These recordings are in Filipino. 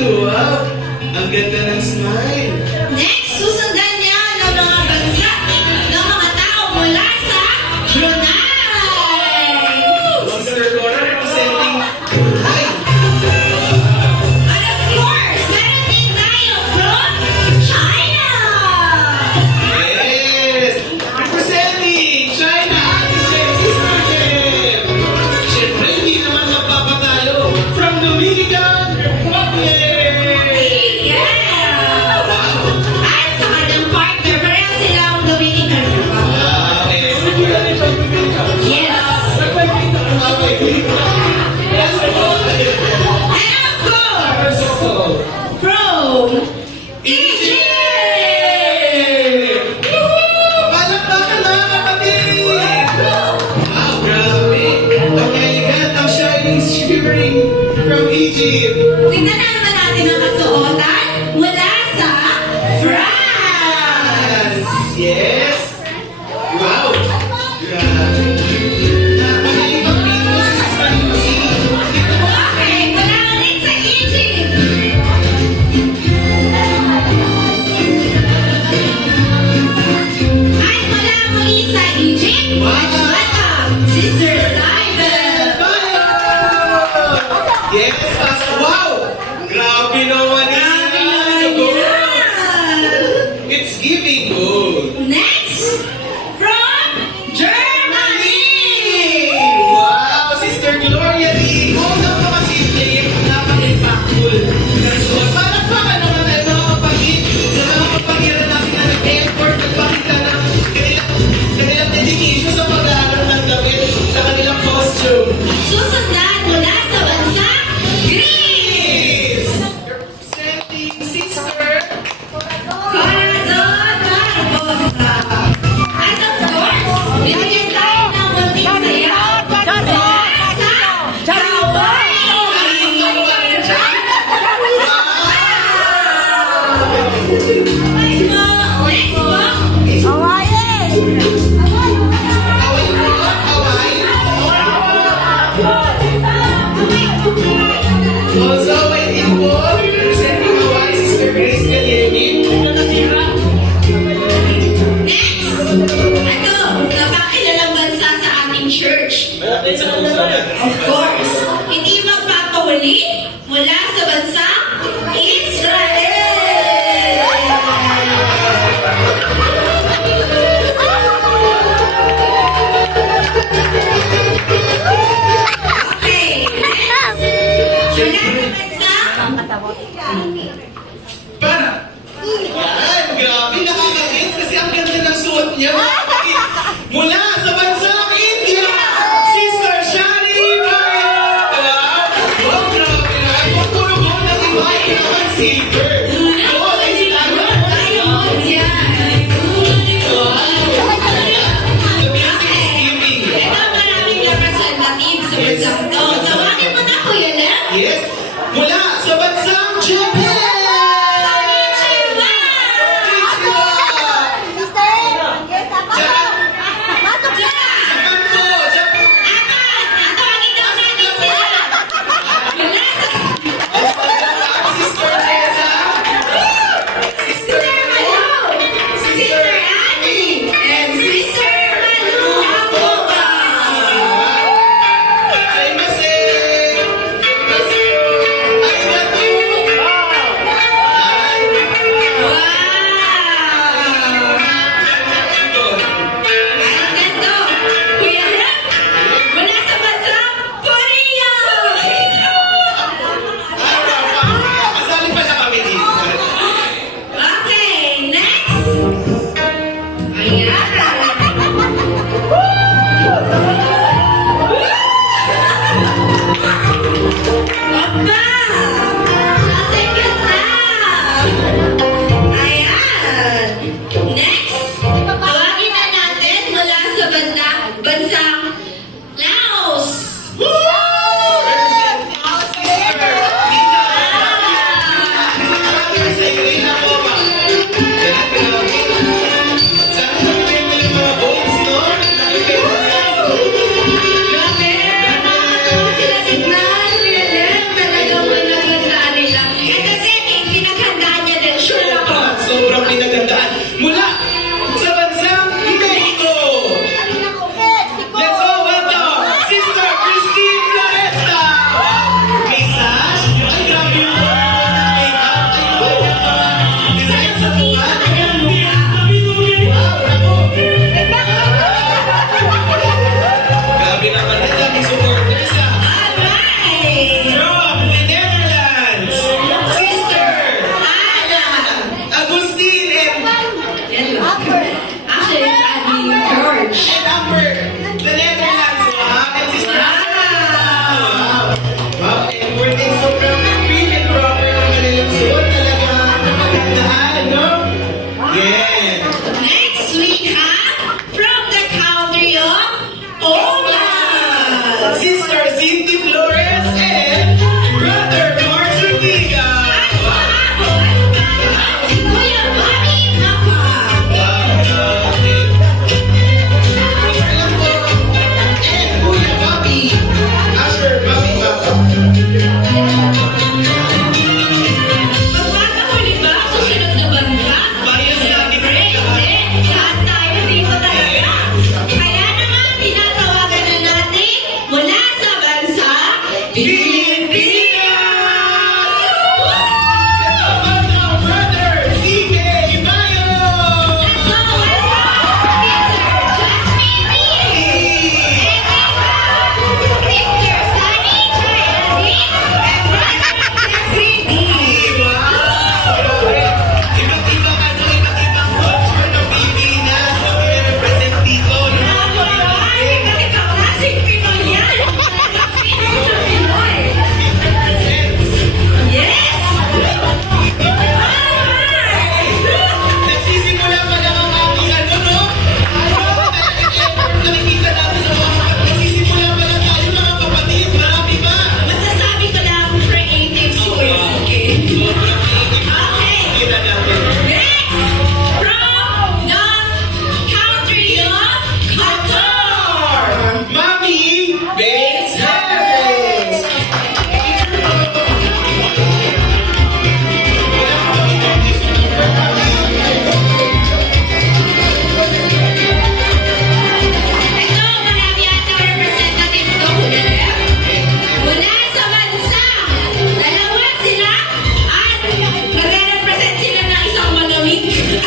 Wow! Ang ganda ng smile. Next, susundan niya ng mga bansa ng mga tao mula sa Brunei. Sister Cora representing Brunei. And of course, meron din tayo from China. Yes! Representing China, Sister Jem. Siyempre, hindi naman magpapatalo from Dominican Republic. Yeah! Wow! At sa kanyang partner, pareho silang Dominican Republic. Yes! And of course, from Egypt! Palakpakan mga kapatid! Wow, grabe! Ang elegant, ang shining, shimmering from Egypt. Tingnan na naman natin ang kasuotan mula sa France! Yes! Wow! Grabe! Napakaibang dito sa Spanish. Okay, mula ulit sa Egypt! At mula muli sa Egypt, let's welcome Sister Simon! Yes! Wow! Grabe naman yan! It's giving good! Next, from Germany! Wow! Sister Gloria Lee! Oh, napakasimple! Napaka-impactful! So, palakpakan naman tayo mga kapatid sa mga kapagiran natin na nag-effort nagpakita ng kanilang dedication sa pag-aaral ng damit sa kanilang costume. Susundan mula sa bansa Greece! Representing Sister Corazon Barbosa! At of course, bibigyan tayo ng munting saya mula sa Hawaii! Next po, also waiting for representing Hawaii, Sister Grace Galieni. next! Ito, napakilalang bansa sa ating church. Of course, hindi magpapahuli mula sa bansa Israel! Okay, next! Mula sa bansa Para! Yan! Grabe! Nakaka-hits kasi ang ganda ng suot niya. Mula sa bansang India, Sister Shani Bayo! Wow, grabe na! Pagpuro mo ng iba, inaman silver. Oo, hindi tayo. Diamonds yan! The music is giving. Ito maraming representative sa bansang to. Tawagin mo na, Kuya Lem. Yes! Mula sa bansang Japan! Konnichiwa! Japan po! Japan! Apat! Tawagin daw natin sila. Mula sa Sister Tessa! Sister Malu, Sister Annie, and Sister Malu Abuba. Arigato! Grabe, nakakatawa sila tignan. Kuya Lem, talagang magagandaan nila. Ito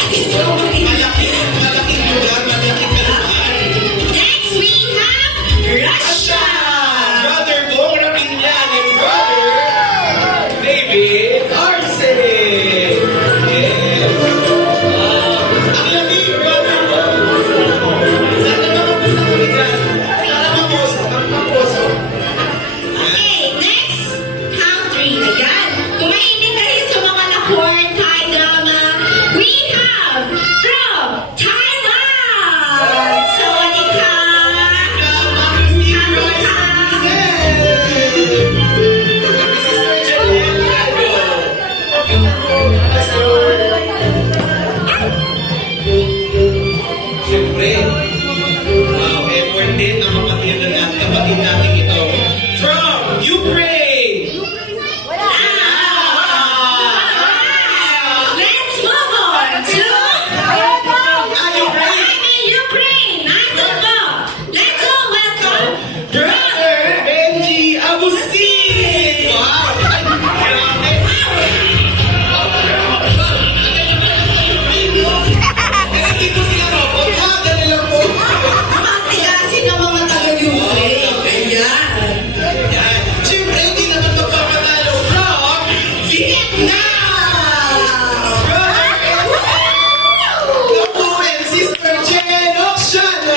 Malaking lugar, malaking kalupaan. Next, we have Russia. Brother Bong Rapinyan and brother David Arce. Yeah. Ang lamig, brother Bong. Sana makapunta kami dyan. Para maposo. Okay, next country. Ayan. Kung mahilig kayo sa mga na-core Thai drama, we have from Thailand. Sawadika. Sister Janelle Siyempre, effort din ng kapatid natin ito. From Ukraine! Let's move on to Ukraine. Nice and go. Let's all welcome Brother Benji Agustin! Wow! Grabe! Kasi dito sila robot. Ganun lang po. ang tigasin ng mga taga-Ukraine. Ayan. Yan. Siyempre, hindi naman magpapatalo from Vietnam! Kapo and Sister Jen Oxiano!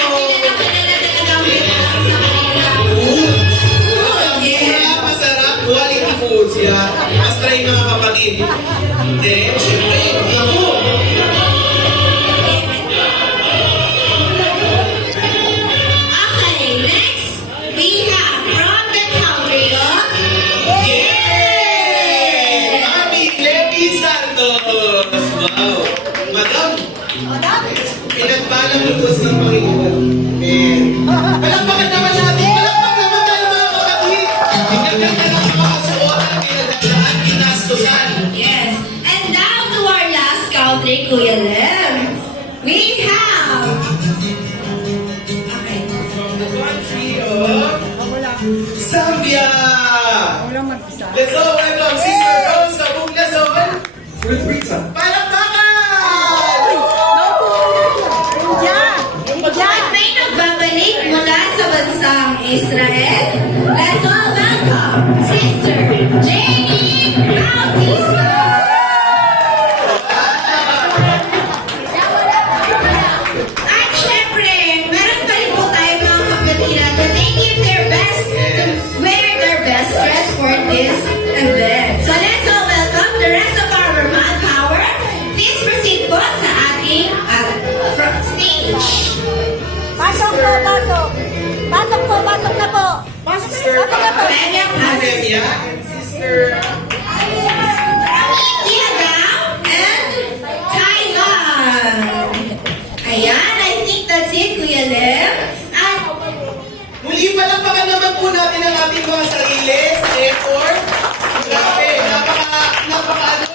Mura, masarap, quality foods. Yeah. Mas try mga kapatid. Then, siyempre, ako. Okay, next, we have from the country of Yay! Mami Levi Santos! Wow! Madam, pinagbalang lutos ng Panginoon. Amen. Palakpakan naman natin! Palakpak naman tayo mga kapatid! Tingnan na lang mga kasuotan, pinagdadaan, pinastusan. Yes. And down to our last country, Kuya Lem. We have... Okay. Country of Zambia! Let's all welcome Sister Rose Kabuglason! Palakpakan! At may nagbabalik mula sa bansang Israel. Let's all welcome Sister Jenny Bautista. At syempre, meron pa rin po tayo mga kapatid na they give their best to wear their best dress for this event. So let's all welcome the rest of our manpower. Please proceed po sa ating front stage. Pasok po, pasok. Pasok po, pasok na po. Sister Pasok na po. Pwede ang Aremia and Sister India daw and Thailand. Ayan, I think that's it, Kuya Lem. At Muli palakpakan naman po natin ang ating mga sarili sa effort. Grabe, napaka